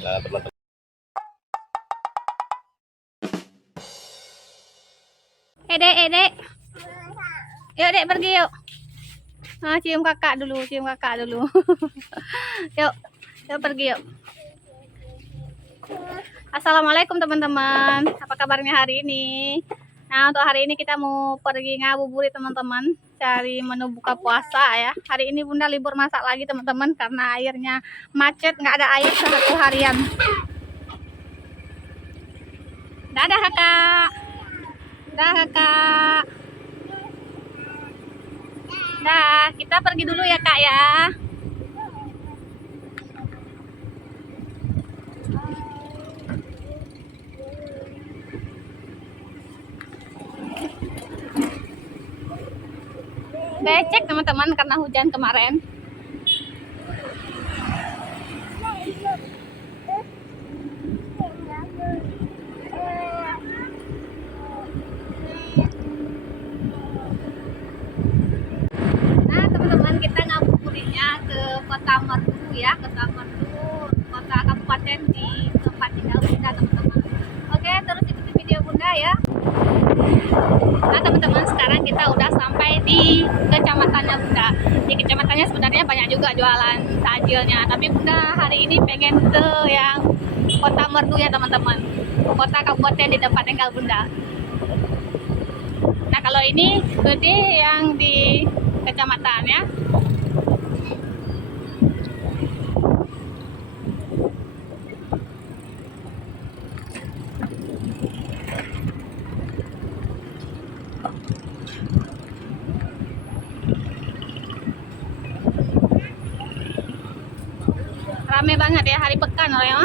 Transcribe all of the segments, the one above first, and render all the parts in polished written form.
Nah, teman-teman. Dek. Yuk, Dek, pergi yuk. Nah, cium kakak dulu. Yuk, pergi yuk. Assalamualaikum teman-teman. Apa kabarnya hari ini? Nah, untuk hari ini kita mau pergi ngabuburit teman-teman, cari menu buka puasa ya. Hari ini Bunda libur masak lagi teman-teman karena airnya macet, nggak ada air satu harian. Dadah kakak. Dah, kita pergi dulu ya kak ya. Becek teman-teman karena hujan kemarin. Nah teman-teman, kita ngabuburitnya ke Kota Merdu ya, kota kabupaten di tempat tinggal Bunda teman-teman. Oke, terus ikuti video Bunda ya. Nah teman-teman, sekarang kita udah sampai di kecamatannya Bunda. Di kecamatannya sebenarnya banyak juga jualan takjilnya, tapi Bunda hari ini pengen ke yang Kota Merdu ya teman-teman, kota kabupaten di tempat tinggal Bunda. Nah kalau ini gede yang di kecamatan ya. Rame banget ya, hari pekan loh ya.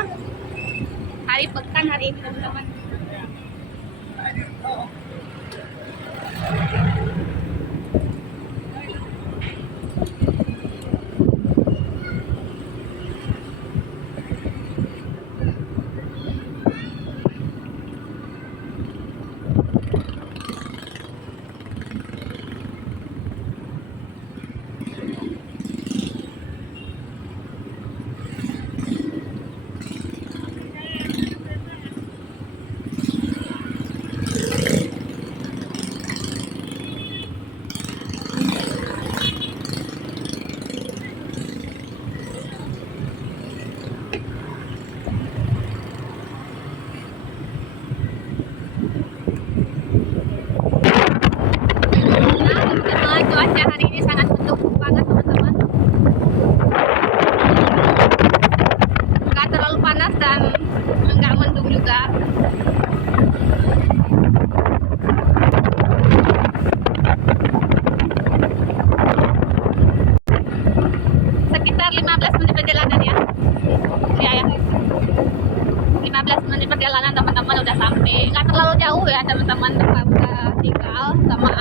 Hari pekan hari ini teman-teman. Cuaca hari ini sangat mendukung banget teman-teman, nggak terlalu panas dan nggak mendung juga. Sekitar 15 menit perjalanan ya. Ya 15 menit perjalanan teman-teman udah sampai, nggak terlalu jauh ya teman-teman, tempat udah tinggal sama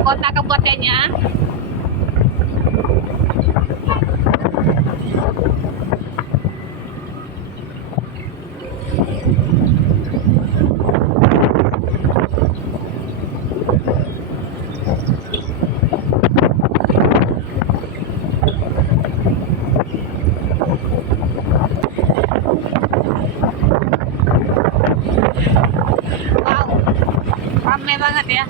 kota kabupatennya. Wow, ramai banget ya.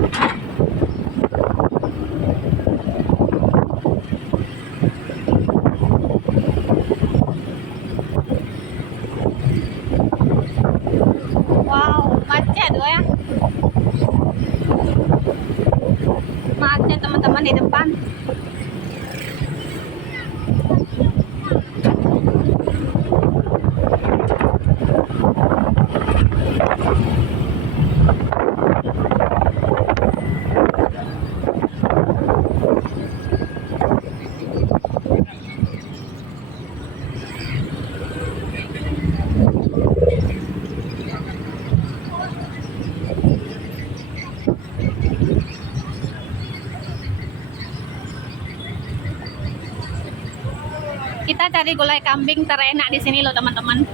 Wow, macet loh ya. Macet teman-teman di depan. Kita cari gulai kambing terenak di sini loh teman-teman.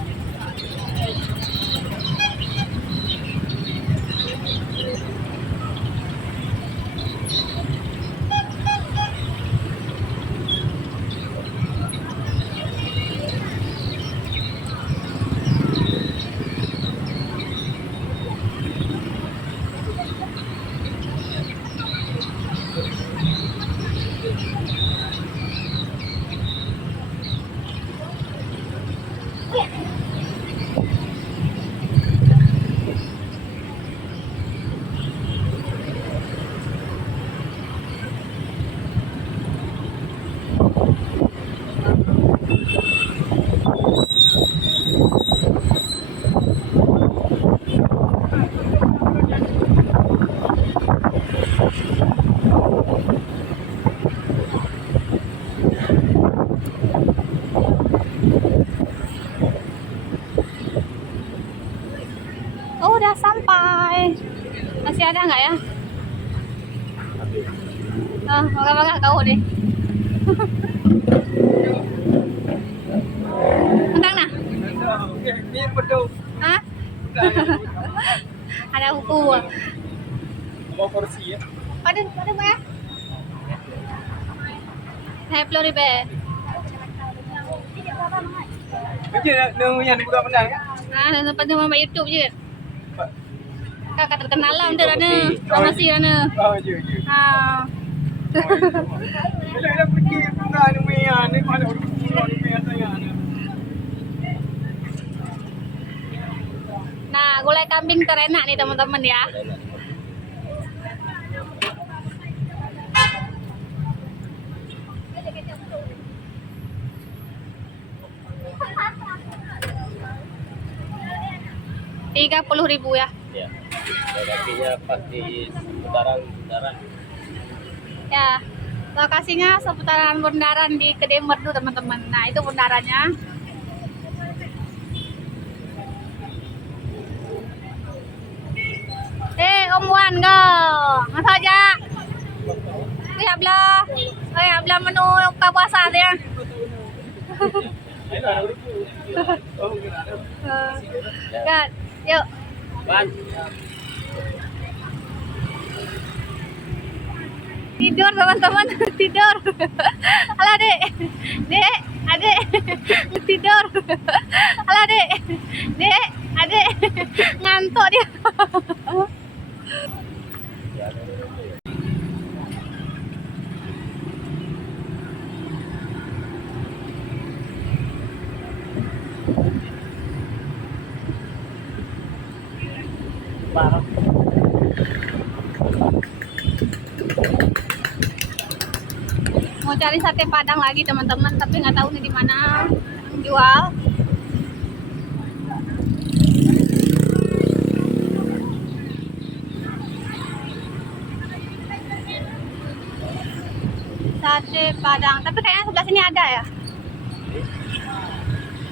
ada nggak ya? Oh, moga-moga kau deh. Tentang nah? Hah? Ada buku. Mau porsi ya? Pada ya? Saya belum ribe. Kerja nunggu yang dibuka menang. Nah, tempat nama YouTube je. Kakak terkenal lah untuk ada promosi ada. Oh, je. Ha. Bila dah pergi buka numia ni mana orang numia saya ni. Nah, gulai kambing terenak nih teman-teman ya. Rp30.000 ya. Ya. Lokasinya pas di seputaran Bundaran. Ya. Lokasinya seputaran Bundaran di Gede Merdu teman-teman. Nah, itu bundarannya. Om Wan go. Masa aja. Lihat belah. Lihat belah menu buka puasa dia. Kan, yuk. Ban. Tidur teman-teman, tidur. Alah dek, adek, tidur. Alah dek, adek, ngantuk dia. Parah. Mau cari sate Padang lagi teman-teman, tapi nggak tahu nih di mana yang jual. Sate Padang, tapi kayaknya sebelah sini ada ya.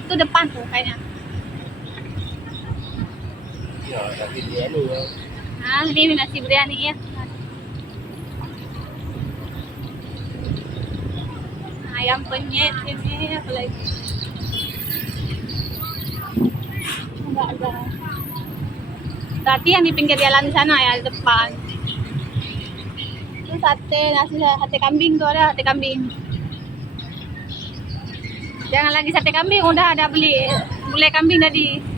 Itu depan tuh kayaknya. Ya, tapi dia ni ya. Nah, ini nasi biryani ya. Ayam penyet ini apa lagi? Enggak ada. Berarti yang di pinggir jalan sana ya, di depan. Itu sate kambing tuh, ada sate kambing. Jangan lagi sate kambing, udah ada beli gulai kambing tadi.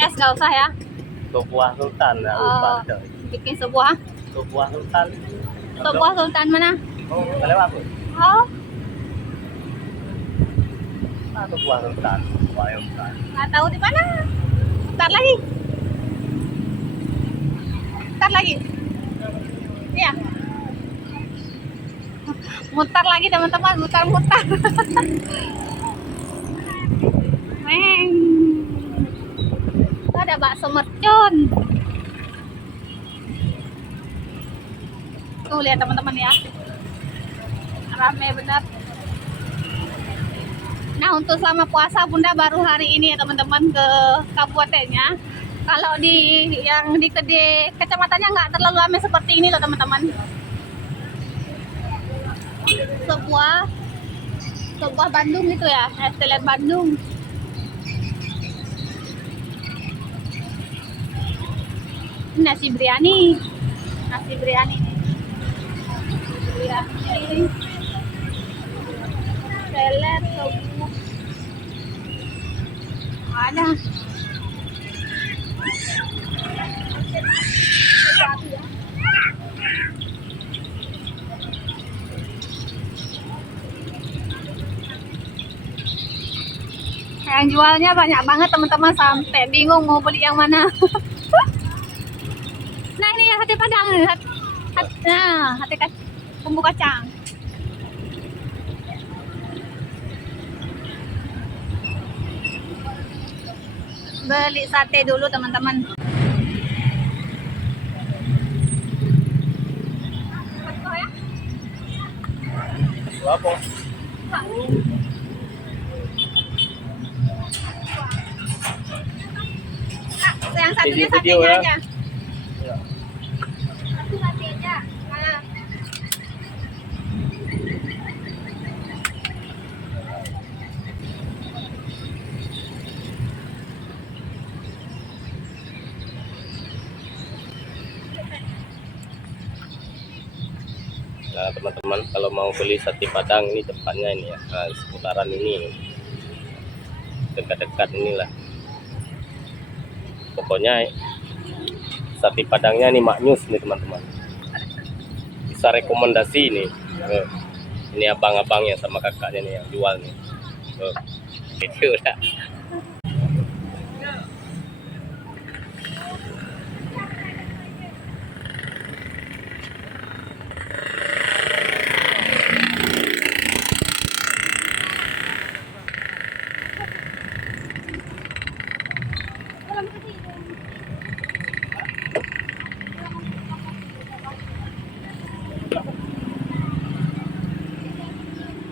Es gak usah ya. Sebuah Sultan lah. Oh, bikin sebuah. Sebuah Sultan. Sebuah Sultan mana? Oh, lewat apa? Oh, Sebuah Sultan. Sebuah Sultan. nggak tahu di mana. Ntar lagi. Iya. Mutar lagi teman-teman, mutar-mutar. Meng. Itu ada bakso mercon. Tuh lihat teman-teman ya. Rame benar. Nah, untuk selama puasa Bunda baru hari ini ya teman-teman ke kabupatennya. Kalau yang di kecamatannya nggak terlalu ramai seperti ini loh teman-teman. Sebuah Bandung gitu ya, esteller Bandung. Nasi biryani nih. Biryani. Esteller sebuah. Ada. Yang jualnya banyak banget teman-teman, sampai bingung mau beli yang mana. Nah, ini ya sate Padang, bumbu kacang. beli sate dulu teman-teman. Apa? Yang satunya Video satenya ya. aja. Ya. Satu sate aja. Nah teman-teman, kalau mau beli sate Padang ini tempatnya ini ya, nah, seputaran ini, dekat-dekat inilah. Pokoknya sate Padangnya ini maknyus nih teman-teman. Bisa rekomendasi ini. Ini abang-abangnya sama kakaknya nih yang jual nih. Itu udah.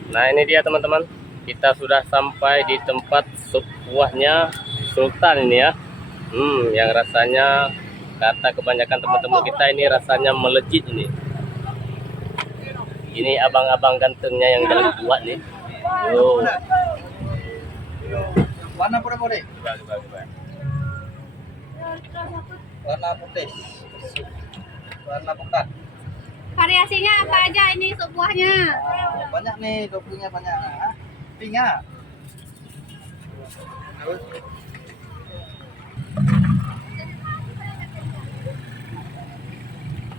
Nah ini dia teman-teman, kita sudah sampai di tempat sup buahnya Sultan ini ya. Yang rasanya kata kebanyakan teman-teman kita ini rasanya melejit ini. Ini abang-abang gantengnya yang jalan buat nih. Yo. Warna boleh. Coba. Warna putih. Warna pekat. Variasinya apa aja ini sup buahnya? Banyak nih, toppingnya banyak. Pink ya.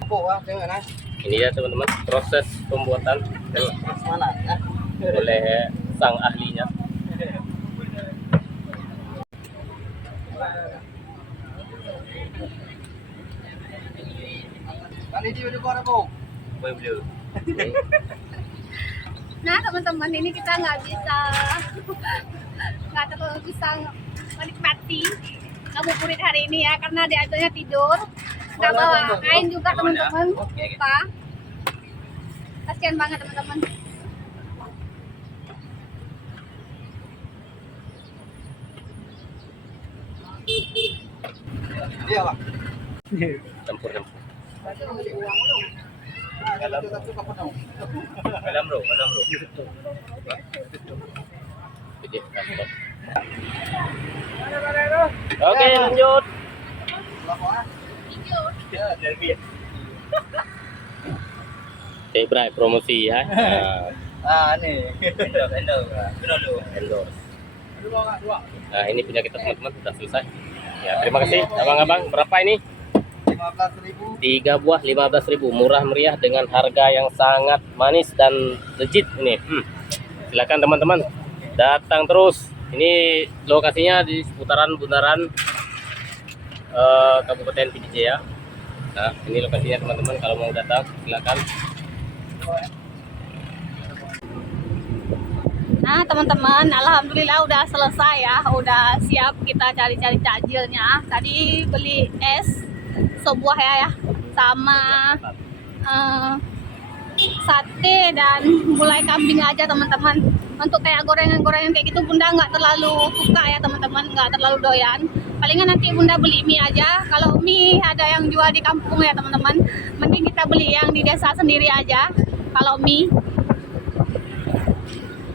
Tengok nah. Ini ya teman-teman proses pembuatan Mana? oleh sang ahlinya. Kali di video apa? Boleh. Nah teman-teman, ini kita nggak terlalu bisa menikmati ngabuburit hari ini ya, karena diaturnya tidur. Nggak bawa kain juga teman-teman, lupa. Kasian banget teman-teman. Iya pak. Campur. Dalam bro. Jadi, stop. Oke lanjut. Tebra promosi ya. Nih. Endorse. Nah ini punya kita teman-teman sudah selesai. Ya terima kasih abang-abang. Berapa ini? 15.000. 3 buah 15.000, murah meriah dengan harga yang sangat manis dan legit ini. Silakan teman-teman datang terus. Ini lokasinya di seputaran bundaran Kabupaten Pidijaya. Nah ini lokasinya teman-teman, kalau mau datang silakan. Nah teman-teman, alhamdulillah udah selesai ya, udah siap kita cari-cari takjilnya. Tadi beli es sebuah ya, sama sate dan gulai kambing aja teman-teman. Untuk kayak gorengan-gorengan kayak gitu bunda nggak terlalu suka ya teman-teman, nggak terlalu doyan. Palingan nanti bunda beli mie aja. Kalau mie ada yang jual di kampung ya teman-teman, mending kita beli yang di desa sendiri aja kalau mie.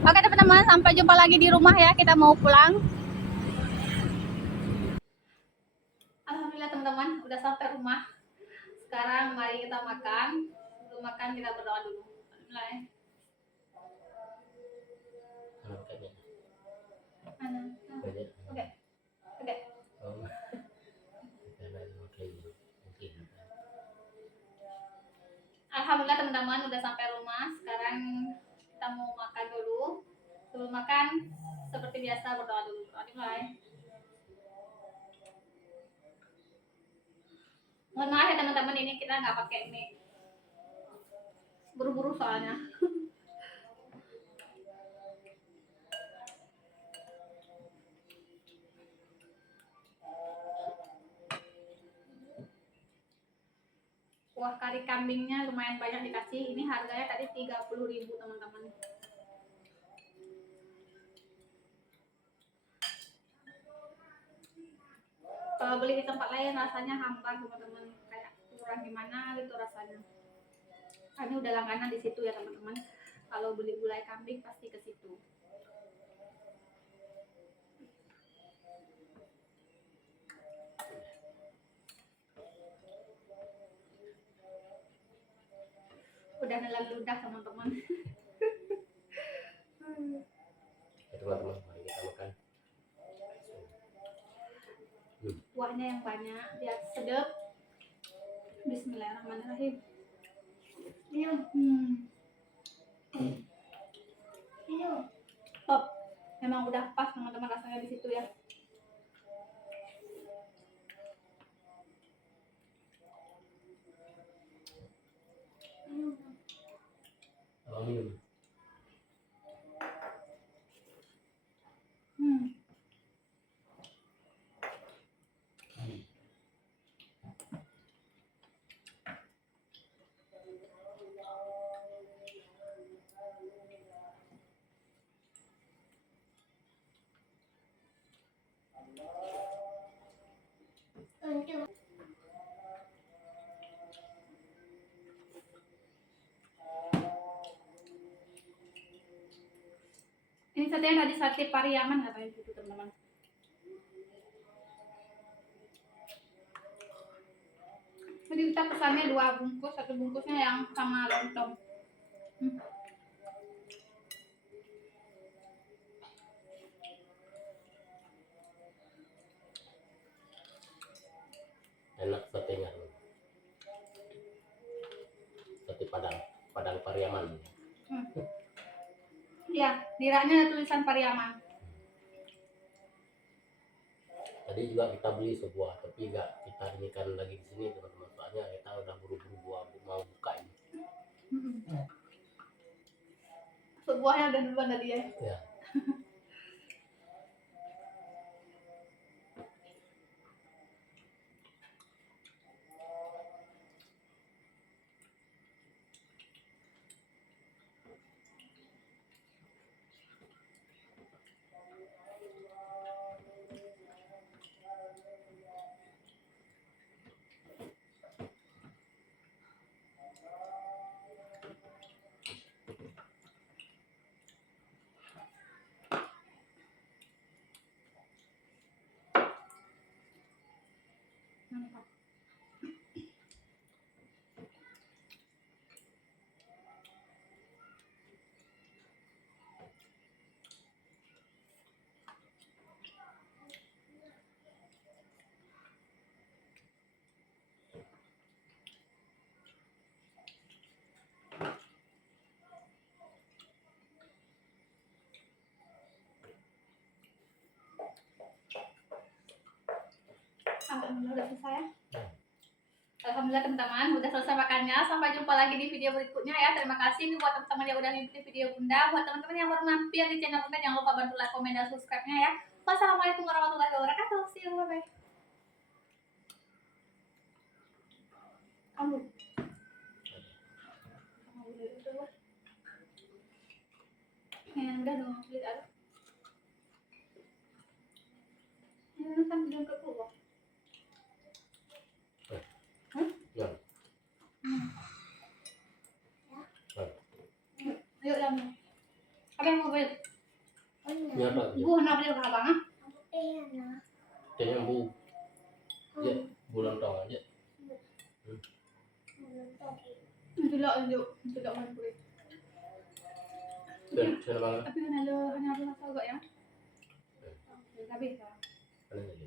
Oke teman-teman, sampai jumpa lagi di rumah ya, kita mau pulang. Alhamdulillah teman-teman, udah sampai rumah. Sekarang mari kita makan. Sebelum makan kita berdoa dulu. Mulai. Oke. Alhamdulillah teman-teman udah sampai rumah. Sekarang kita mau makan dulu. Sebelum makan seperti biasa berdoa dulu. Mulai. Mohon maaf ya teman-teman, ini kita nggak pakai mic. Buru-buru soalnya. Kuah kari kambingnya lumayan banyak dikasih. Ini harganya tadi 30.000 teman-teman. Kalau beli di tempat lain rasanya hambar teman-teman, kayak kurang gimana gitu rasanya. Ini udah langganan di situ ya teman-teman. Kalau beli gulai kambing pasti ke situ. Udah nelan ludah teman-teman. Ya, teman-teman, mari kita makan. Kuahnya yang banyak biar sedap. Bismillahirrahmanirrahim. Top. Memang udah pas teman-teman rasanya di situ ya. Abang minum. Ini sate yang tadi sate Pariaman katanya gitu teman-teman. Jadi kita pesannya 2 bungkus, 1 bungkusnya yang sama lontong. Enak satenya. Sate Padang Pariaman. Ya, diraknya ada tulisan Pariaman. Tadi juga kita beli sebuah, tapi nggak kita inikan lagi di sini teman-teman. Soalnya kita udah buru-buru mau buka ini. Sebuahnya udah duluan tadi ya. Ya. Mantap. Alhamdulillah udah selesai ya. Alhamdulillah teman-teman udah selesai makannya. Sampai jumpa lagi di video berikutnya ya. Terima kasih nih buat teman-teman yang udah ngikutin video Bunda. Buat teman-teman yang baru mampir di channel Bunda, jangan lupa bantu like, komen, dan subscribe-nya ya. Wassalamualaikum warahmatullahi wabarakatuh. See you, bye-bye. Kamu udah dong, lihat ada. Ini kan belum keluar. Ya. Ayo lang. Apa yang mau beli? Ya apa? Bu, nak beli apa bang? Kayaknya bu. Ya, bulan tahun aja. Tidak mau beli. Dan saya bang. Tapi hanya ada agak ya. Tapi ya. Ada lagi.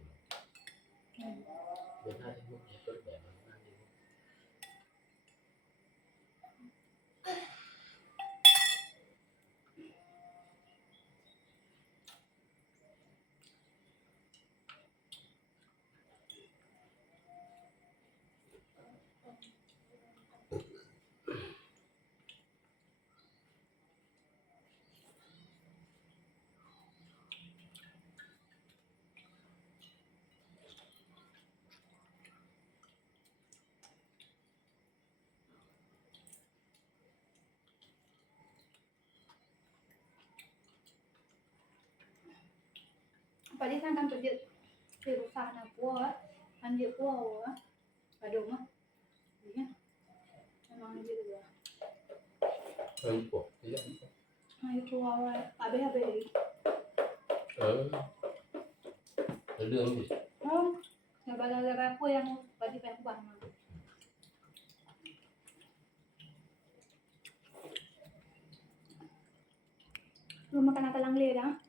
Benar ibu, itu benar. Tadi kan kerja di perusahaan aku, kan dia aku, aduh mah, iya, emang gitu ya. Empuk, iya. Ayo keluar, abe. Ada ni. Oh, saudara aku yang tadi pengen banget. Lu makan apa lang lera?